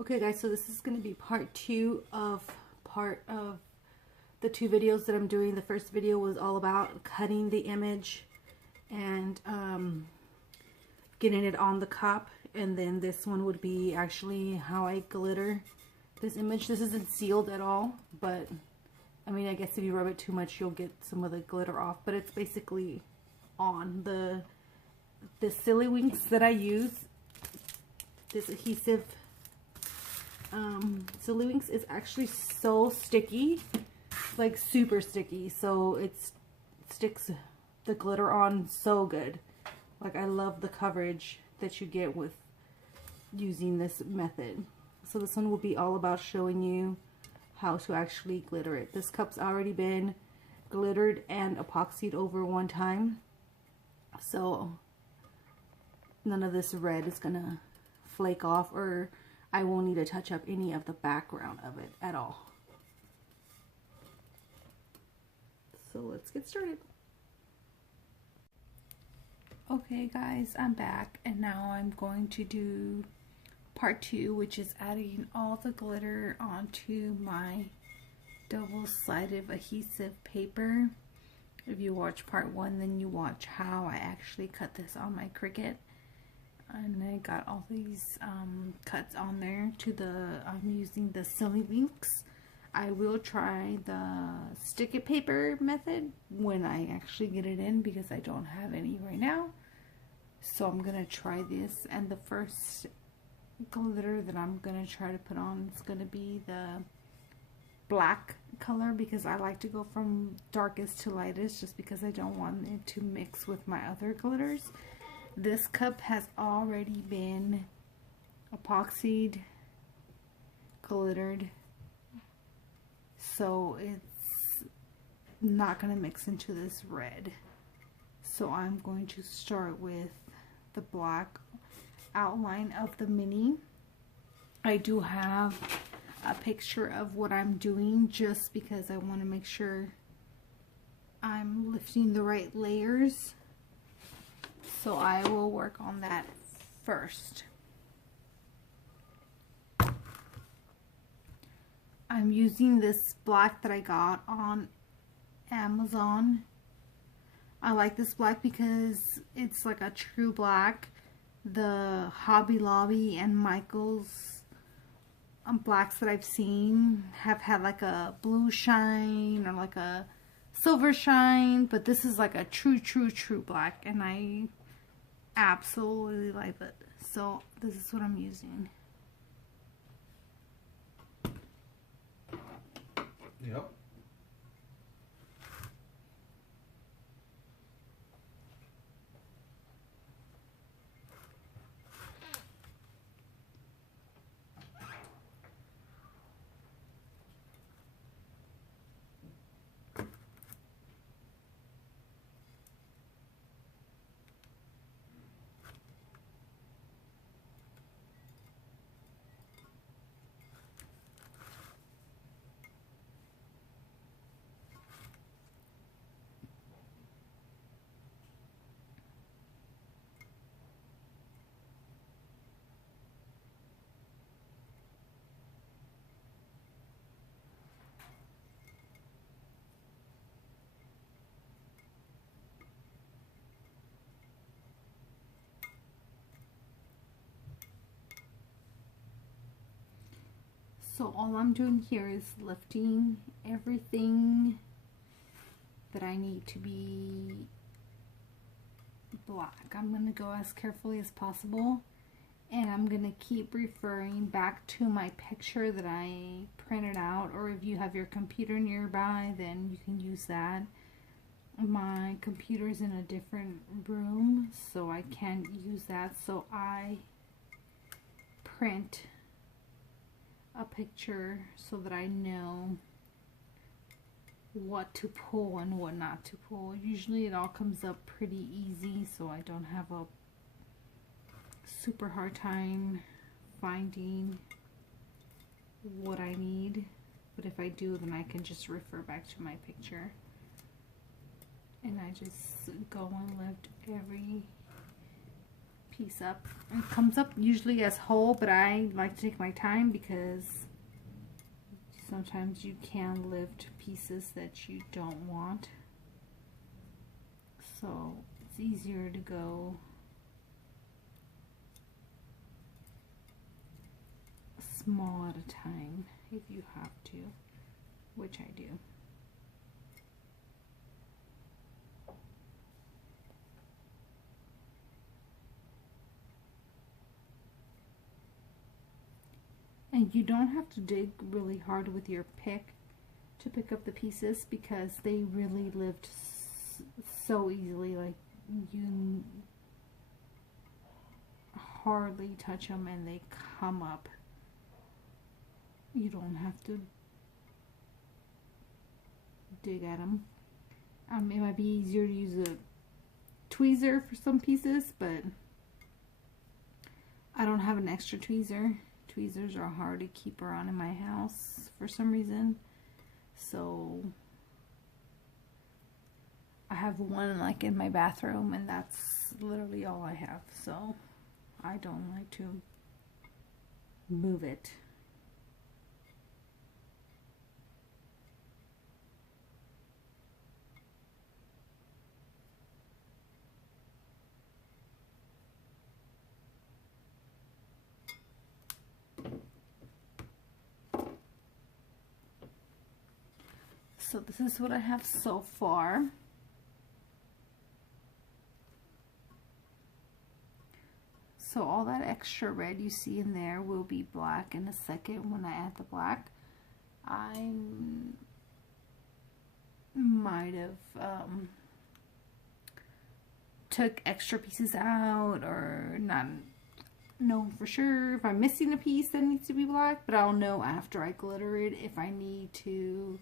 Okay guys, so this is going to be part two of the two videos that I'm doing. The first video was all about cutting the image and getting it on the cup, and then this one would be actually how I glitter this image. This isn't sealed at all, but I mean, I guess if you rub it too much you'll get some of the glitter off, but it's basically on. The Silly Winks that I use, this adhesive Silly Winks, is actually so sticky, like super sticky, so it sticks the glitter on so good. Like, I love the coverage that you get with using this method. So this one will be all about showing you how to actually glitter it. This cup's already been glittered and epoxied over one time, so none of this red is gonna flake off, or I won't need to touch up any of the background of it at all. So let's get started. Okay guys, I'm back, and now I'm going to do part two, which is adding all the glitter onto my double-sided adhesive paper. If you watch part one, then you watch how I actually cut this on my Cricut. And I got all these cuts on there I'm using the Silly Winks. I will try the stick it paper method when I actually get it in, because I don't have any right now. So I'm gonna try this, and the first glitter that I'm gonna try to put on is gonna be the black color, because I like to go from darkest to lightest, just because I don't want it to mix with my other glitters. This cup has already been epoxied, glittered, so it's not going to mix into this red. So I'm going to start with the black outline of the mini. I do have a picture of what I'm doing, just because I want to make sure I'm lifting the right layers. So I will work on that first. I'm using this black that I got on Amazon. I like this black because it's like a true black. The Hobby Lobby and Michaels blacks that I've seen have had like a blue shine or like a silver shine, but this is like a true black, and I absolutely like it. So this is what I'm using. Yep. So all I'm doing here is lifting everything that I need to be black. I'm going to go as carefully as possible, and I'm going to keep referring back to my picture that I printed out, or if you have your computer nearby, then you can use that. My computer's in a different room, so I can't use that, so I print a picture so that I know what to pull and what not to pull. Usually it all comes up pretty easy, so I don't have a super hard time finding what I need, but if I do, then I can just refer back to my picture, and I just go and lift every piece up. It comes up usually as whole, but I like to take my time because sometimes you can lift pieces that you don't want. So it's easier to go small at a time if you have to, which I do. And you don't have to dig really hard with your pick to pick up the pieces because they really lift so easily. Like, you hardly touch them and they come up. You don't have to dig at them. It might be easier to use a tweezer for some pieces, but I don't have an extra tweezer. Tweezers are hard to keep around in my house for some reason, so I have one like in my bathroom, and that's literally all I have, so I don't like to move it. So this is what I have so far. So all that extra red you see in there will be black in a second when I add the black. I might have took extra pieces out or not know for sure if I'm missing a piece that needs to be black, but I'll know after I glitter it if I need to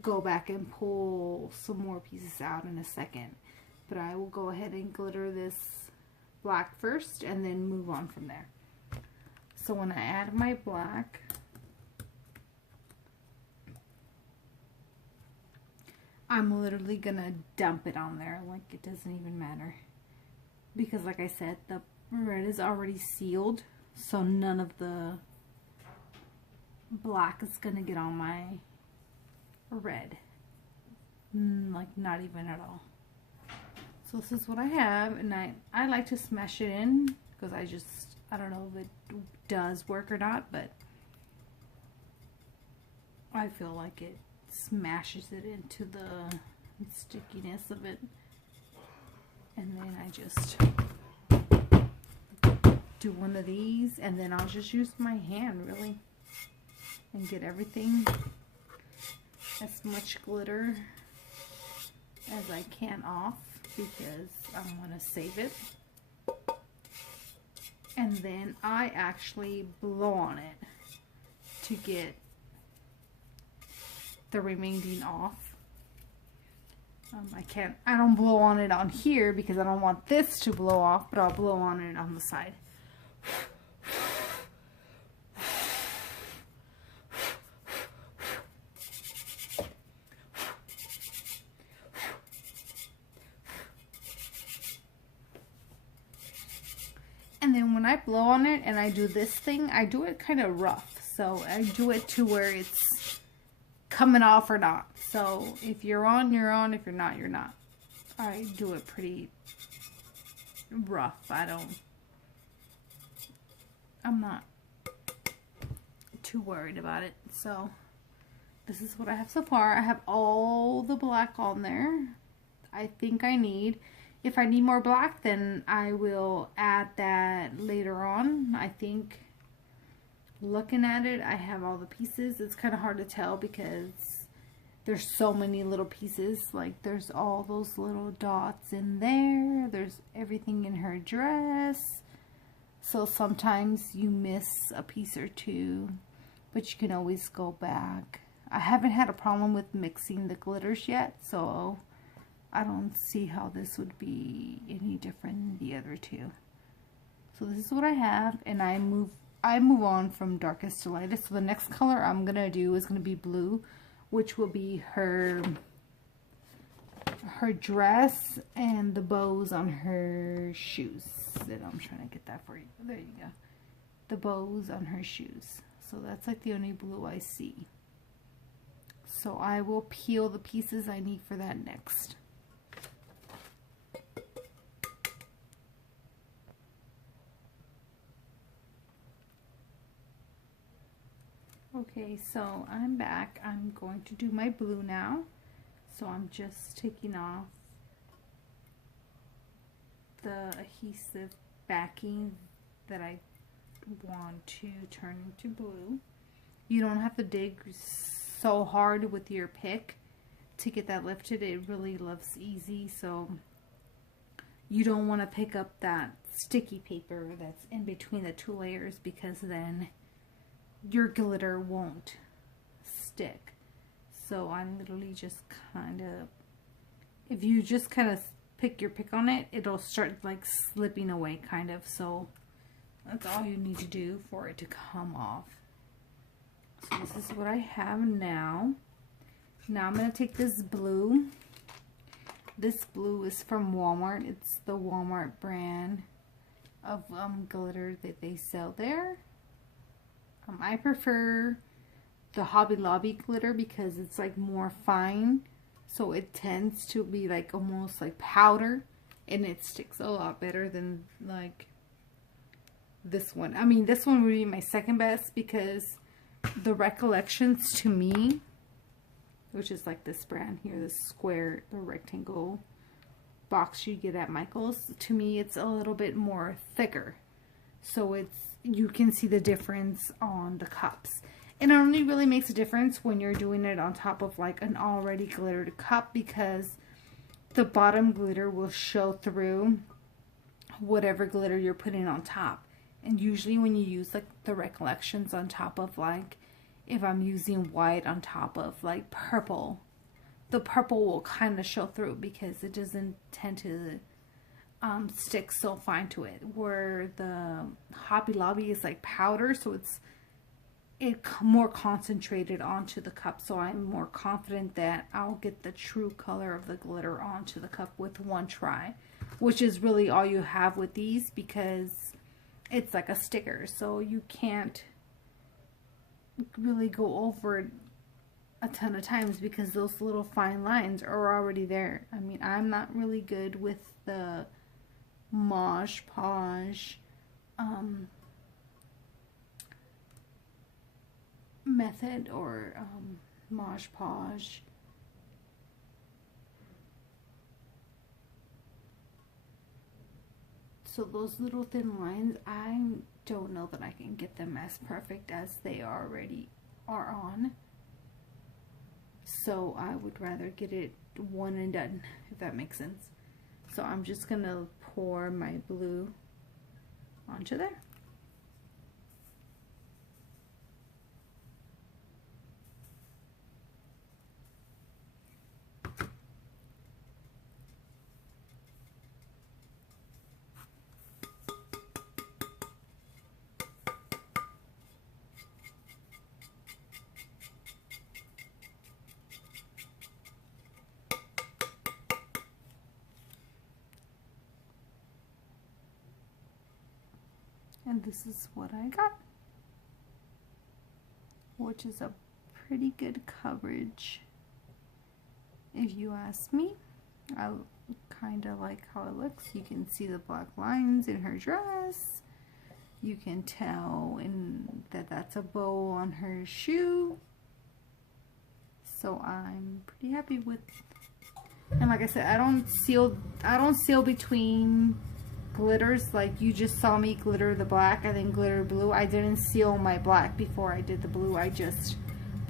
go back and pull some more pieces out in a second. But I will go ahead and glitter this black first and then move on from there. So when I add my black, I'm literally gonna dump it on there like it doesn't even matter, because like I said, the red is already sealed, so none of the black is gonna get on my red, like not even at all. So this is what I have, and I like to smash it in because I don't know if it does work or not, but I feel like it smashes it into the stickiness of it. And then I just do one of these, and then I'll just use my hand really and get everything, as much glitter as I can off, because I want to save it. And then I actually blow on it to get the remaining off. I don't blow on it on here because I don't want this to blow off, but I'll blow on it on the side. And then when I blow on it and I do this thing, I do it kind of rough. So I do it to where it's coming off or not. So if you're on, you're on. If you're not, you're not. I do it pretty rough. I'm not too worried about it. So this is what I have so far. I have all the black on there I think I need. If I need more black, then I will add that later on. I think, looking at it, I have all the pieces. It's kind of hard to tell because there's so many little pieces. Like, there's all those little dots in there. There's everything in her dress. So sometimes you miss a piece or two, but you can always go back. I haven't had a problem with mixing the glitters yet, so I don't see how this would be any different than the other two. So this is what I have, and I move on from darkest to lightest. So the next color I'm gonna do is gonna be blue, which will be her dress and the bows on her shoes. it. I'm trying to get that for you. There you go. The bows on her shoes. So that's like the only blue I see. So I will peel the pieces I need for that next. Okay, so I'm back. I'm going to do my blue now. So I'm just taking off the adhesive backing that I want to turn into blue. You don't have to dig so hard with your pick to get that lifted. It really lifts easy, so you don't want to pick up that sticky paper that's in between the two layers, because then your glitter won't stick. So I'm literally just kind of, if you just kind of pick on it, it'll start like slipping away kind of. So that's all you need to do for it to come off. So this is what I have now. Now I'm going to take this blue. This blue is from Walmart. It's the Walmart brand of glitter that they sell there. I prefer the Hobby Lobby glitter because it's like more fine. So it tends to be like almost like powder, and it sticks a lot better than like this one. I mean, this one would be my second best because the Recollections to me, which is like this brand here, the square, the rectangle box you get at Michael's, to me it's a little bit more thicker. So it's, you can see the difference on the cups. And it only really makes a difference when you're doing it on top of like an already glittered cup, because the bottom glitter will show through whatever glitter you're putting on top. And usually when you use like the Recollections on top of, like, if I'm using white on top of like purple, the purple will kind of show through because it doesn't tend to stick so fine to it. Where the Hobby Lobby is like powder, so it's more concentrated onto the cup, so I'm more confident that I'll get the true color of the glitter onto the cup with one try, which is really all you have with these, because it's like a sticker, so you can't really go over it a ton of times because those little fine lines are already there. I mean, I'm not really good with the Mod Podge method, or Mod Podge. So those little thin lines, I don't know that I can get them as perfect as they already are on. So I would rather get it one and done, if that makes sense. So I'm just gonna pour my blue onto there. And this is what I got, which is a pretty good coverage, if you ask me. I kind of like how it looks. You can see the black lines in her dress. You can tell that that's a bow on her shoe. So I'm pretty happy with. And like I said, I don't seal between glitters. Like you just saw me glitter the black and then glitter blue. I didn't seal my black before I did the blue. I just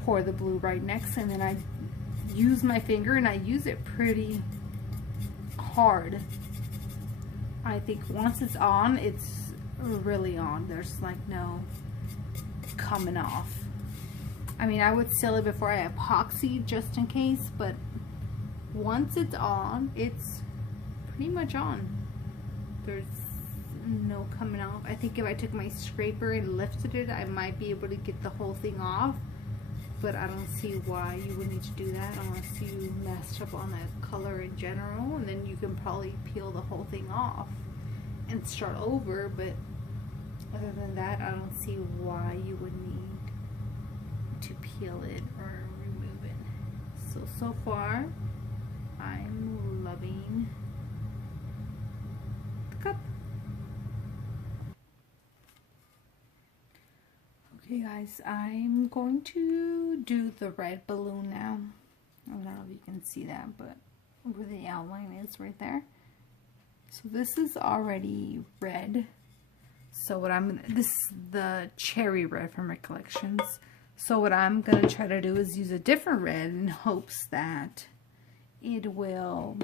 pour the blue right next, and then I use my finger, and I use it pretty hard. I think once it's on, it's really on. There's like no coming off. I mean, I would seal it before I epoxy just in case, but once it's on, it's pretty much on. There's no coming off. I think if I took my scraper and lifted it, I might be able to get the whole thing off, but I don't see why you would need to do that unless you messed up on that color in general, and then you can probably peel the whole thing off and start over, but other than that, I don't see why you would need to peel it or remove it. So far, I'm loving the cup. Okay guys, I'm going to do the red balloon now. I don't know if you can see that, but where the outline is right there. So this is already red. So what I'm gonna, this is the cherry red from Recollections. So what I'm gonna try to do is use a different red in hopes that it will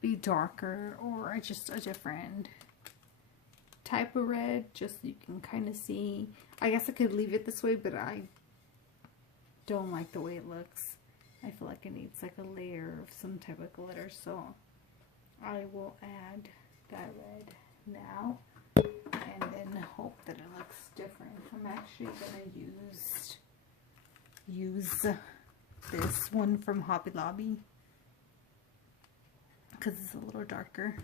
be darker or just a different type of red, just so you can kind of see. I guess I could leave it this way, but I don't like the way it looks. I feel like it needs like a layer of some type of glitter, so I will add that red now and then hope that it looks different. I'm actually gonna use this one from Hobby Lobby because it's a little darker,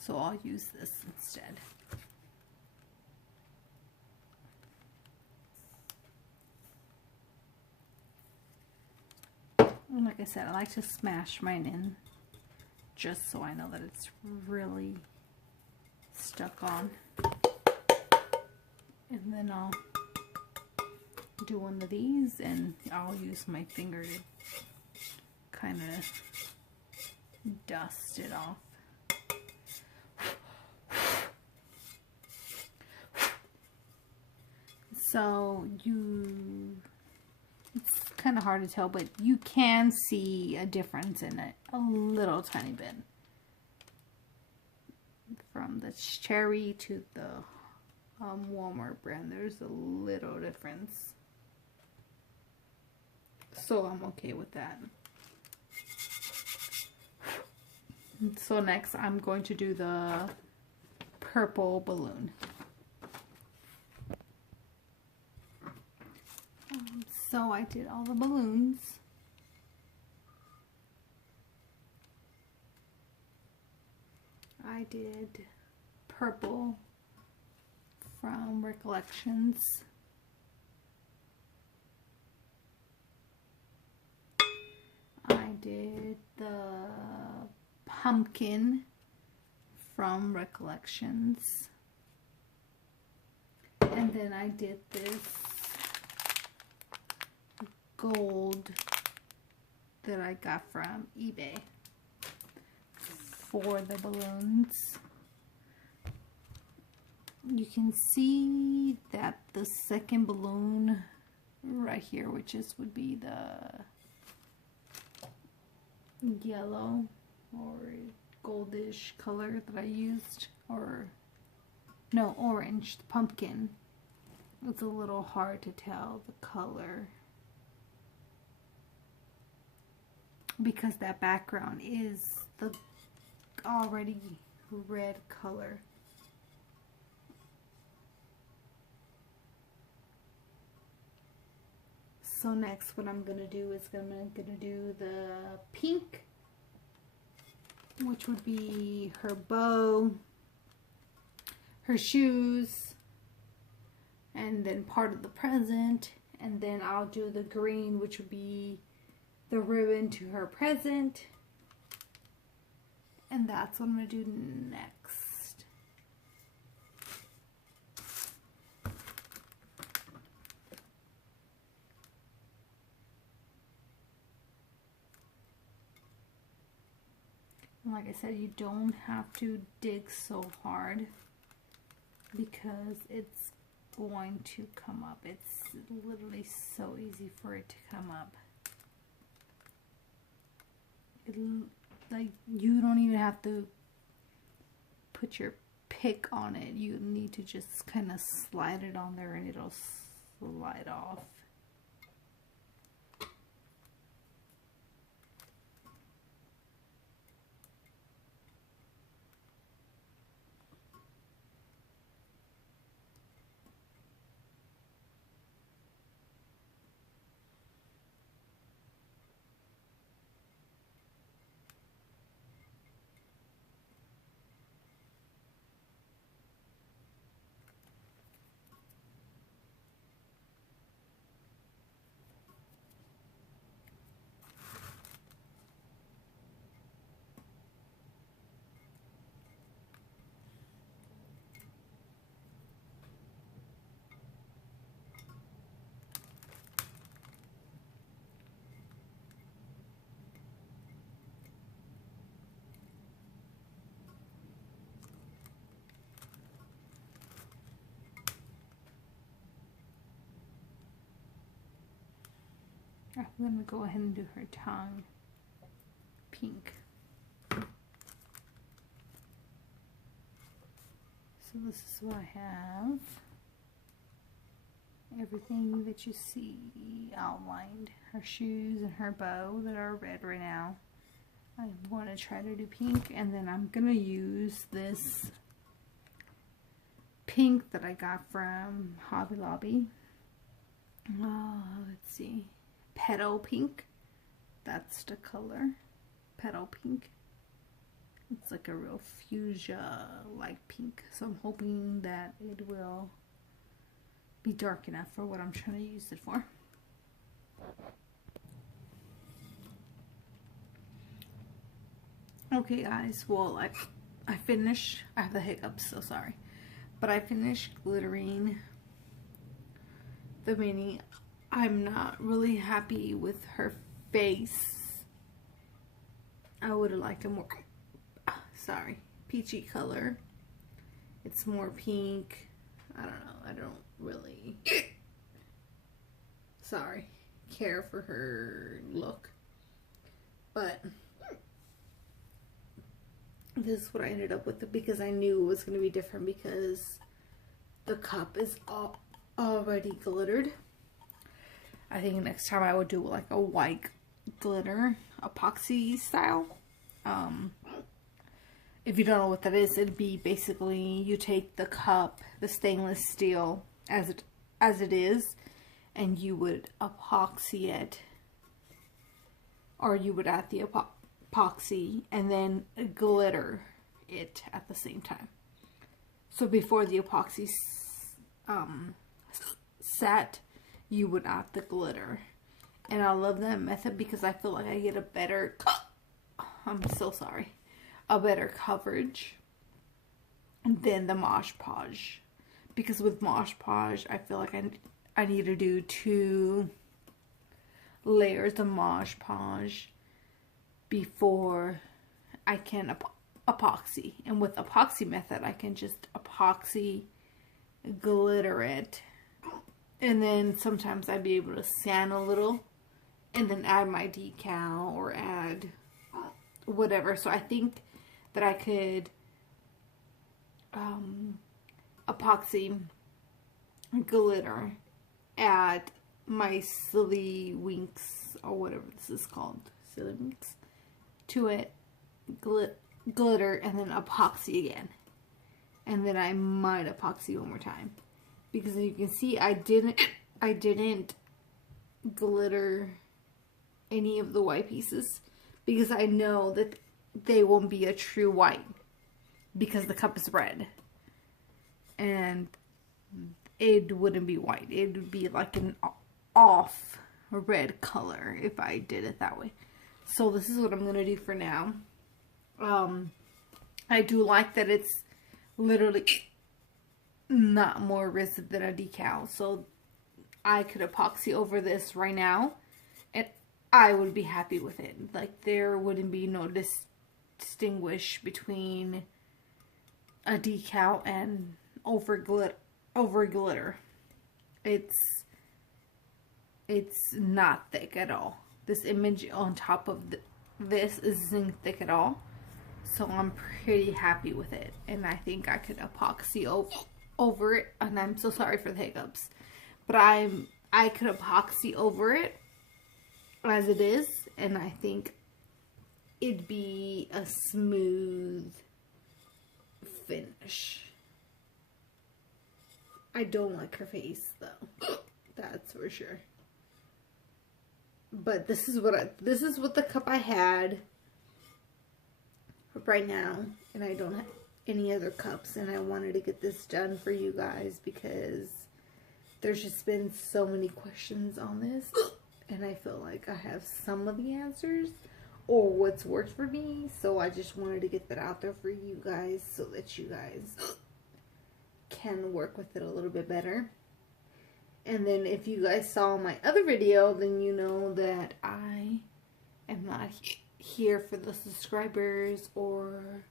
so I'll use this instead. And like I said, I like to smash mine in just so I know that it's really stuck on. And then I'll do one of these and I'll use my finger to kind of dust it off. So it's kind of hard to tell, but you can see a difference in it a little tiny bit from the cherry to the Walmart brand. There's a little difference, so I'm okay with that. So next I'm going to do the purple balloon. So I did all the balloons. I did purple from Recollections. I did the pumpkin from Recollections. And then I did this gold that I got from eBay for the balloons. You can see that the second balloon right here, which is would be the yellow or goldish color that I used, or no, orange, the pumpkin. It's a little hard to tell the color because that background is the already red color. So next what I'm going to do is I'm going to do the pink, which would be her bow, her shoes, and then part of the present. And then I'll do the green, which would be the ribbon to her present. And that's what I'm going to do next. Like I said, you don't have to dig so hard because it's going to come up. It's literally so easy for it to come up. Like, you don't even have to put your pick on it. You need to just kind of slide it on there and it'll slide off. I'm going to go ahead and do her tongue pink. So this is what I have. Everything that you see outlined. Her shoes and her bow that are red right now. I'm going to try to do pink, and then I'm going to use this pink that I got from Hobby Lobby. Let's see. Petal pink. That's the color. Petal pink. It's like a real fuchsia-like pink. So I'm hoping that it will be dark enough for what I'm trying to use it for. Okay guys, well I finished, I have the hiccups, so sorry. But I finished glittering the mini. I'm not really happy with her face. I would have liked a more, peachy color. It's more pink. I don't know, I don't really, care for her look. But this is what I ended up with, because I knew it was going to be different because the cup is already glittered. I think next time I would do like a white glitter epoxy style. If you don't know what that is, it'd be basically you take the cup, the stainless steel as it is, and you would epoxy it, or you would add the epoxy and then glitter it at the same time. So before the epoxy set, you would add the glitter. And I love that method because I feel like I get a better, a better coverage than the Mosh Podge. Because with Mosh Podge, I feel like I need to do 2 layers of Mosh Podge before I can epoxy. And with epoxy method, I can just epoxy, glitter it, and then sometimes I'd be able to sand a little and then add my decal or add whatever. So I think that I could epoxy, glitter, add my silly winks or whatever this is called, silly winks, to it, glitter, and then epoxy again. And then I might epoxy one more time, because as you can see, I didn't glitter any of the white pieces, because I know that they won't be a true white because the cup is red, and it wouldn't be white. It would be like an off red color if I did it that way. So this is what I'm going to do for now. I do like that it's literally not more resin than a decal. So I could epoxy over this right now and I would be happy with it. Like, there wouldn't be no distinguish between a decal and over glitter. It's not thick at all. This image on top of this isn't thick at all. So I'm pretty happy with it. And I think I could epoxy over it. And I'm so sorry for the hiccups. But I could epoxy over it as it is. And I think it'd be a smooth finish. I don't like her face though. That's for sure. But this is what the cup I had right now, and I don't have any other cups, and I wanted to get this done for you guys because there's just been so many questions on this, and I feel like I have some of the answers or what's worked for me, so I just wanted to get that out there for you guys so that you guys can work with it a little bit better. And then if you guys saw my other video, then you know that I am not here for the subscribers or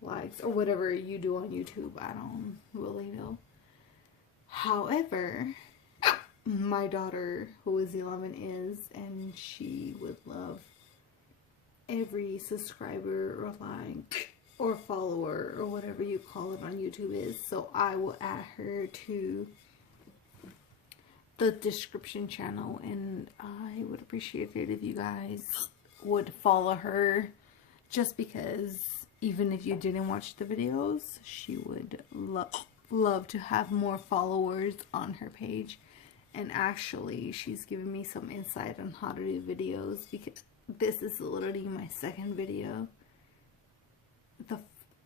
likes or whatever you do on YouTube. I don't really know. However, my daughter, who is 11, is, and she would love every subscriber or like or follower or whatever you call it on YouTube is. So I will add her to the description channel, and I would appreciate it if you guys would follow her, just because even if you didn't watch the videos, she would love to have more followers on her page. And actually, she's given me some insight on how to do videos, because this is literally my second video.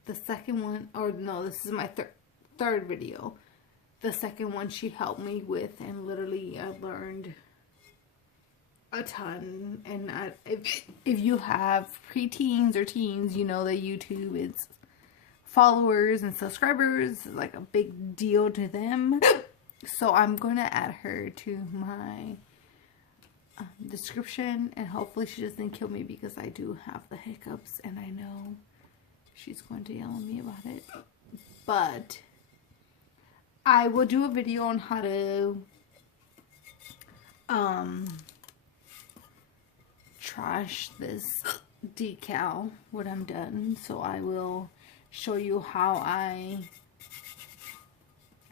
The second one, or no, this is my third video. The second one she helped me with, and literally I learned a ton. And if you have preteens or teens, you know that YouTube is followers and subscribers is like a big deal to them. So I'm going to add her to my description, and hopefully she doesn't kill me, because I do have the hiccups and I know she's going to yell at me about it. But I will do a video on how to trash this decal when I'm done. So I will show you how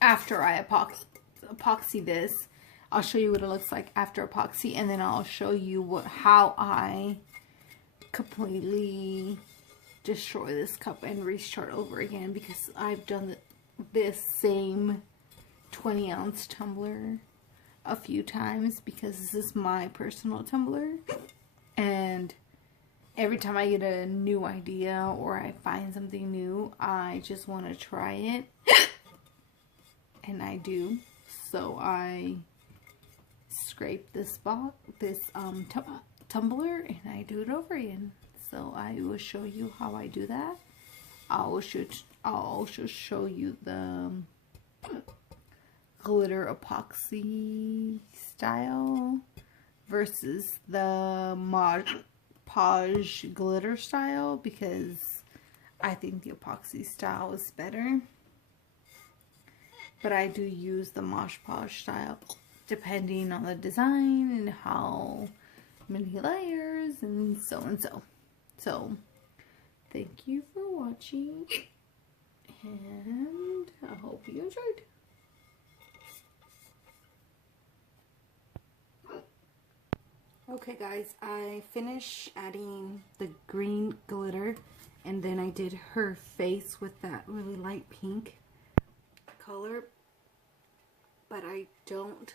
after I epoxy this, I'll show you what it looks like after epoxy, and then I'll show you how I completely destroy this cup and restart over again, because I've done this same 20-ounce tumbler a few times, because this is my personal tumbler, and every time I get a new idea or I find something new, I just want to try it. And I do. So I scrape this tumbler, and I do it over again. So I will show you how I do that. I'll also show you the glitter epoxy style versus the Mod Podge glitter style, because I think the epoxy style is better. But I do use the Mod Podge style depending on the design and how many layers and so and so. So, thank you for watching, and I hope you enjoyed. Okay guys, I finished adding the green glitter, and then I did her face with that really light pink color, but I don't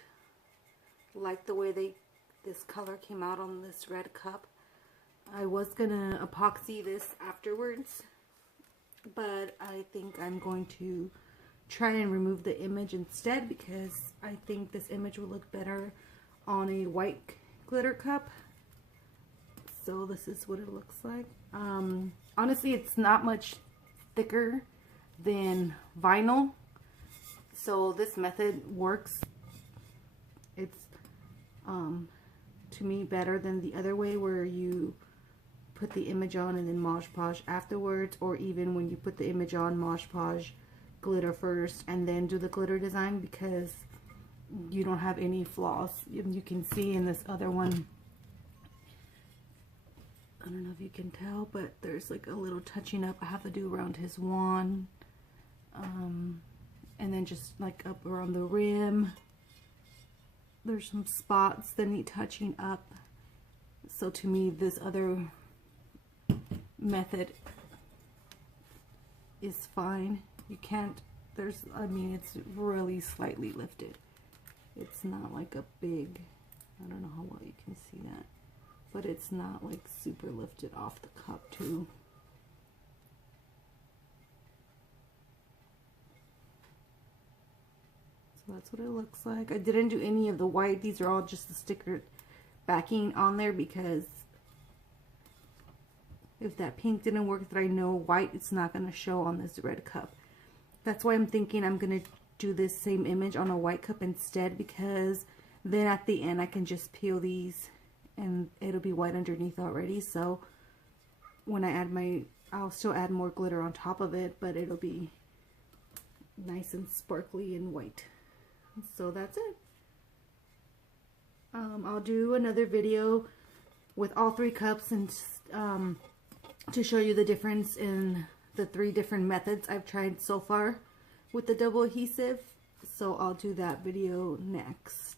like the way this color came out on this red cup. I was gonna epoxy this afterwards, but I think I'm going to try and remove the image instead, because I think this image will look better on a white glitter cup. So this is what it looks like. Honestly, it's not much thicker than vinyl, so this method works. It's to me better than the other way, where you put the image on and then Mod Podge afterwards, or even when you put the image on, Mod Podge glitter first and then do the glitter design, because you don't have any flaws. You can see in this other one, I don't know if you can tell, but there's like a little touching up I have to do around his wand, and then just like up around the rim there's some spots that need touching up. So to me, this other method is fine. You can't, I mean, it's really slightly lifted. It's not like a big, I don't know how well you can see that, but it's not like super lifted off the cup too. So that's what it looks like. I didn't do any of the white. These are all just the sticker backing on there, because if that pink didn't work, that I know white, it's not going to show on this red cup. That's why I'm thinking I'm going to do this same image on a white cup instead, because then at the end I can just peel these and it'll be white underneath already. So when I add I'll still add more glitter on top of it, but it'll be nice and sparkly and white. So that's it. I'll do another video with all 3 cups and to show you the difference in the 3 different methods I've tried so far with the double adhesive. So I'll do that video next.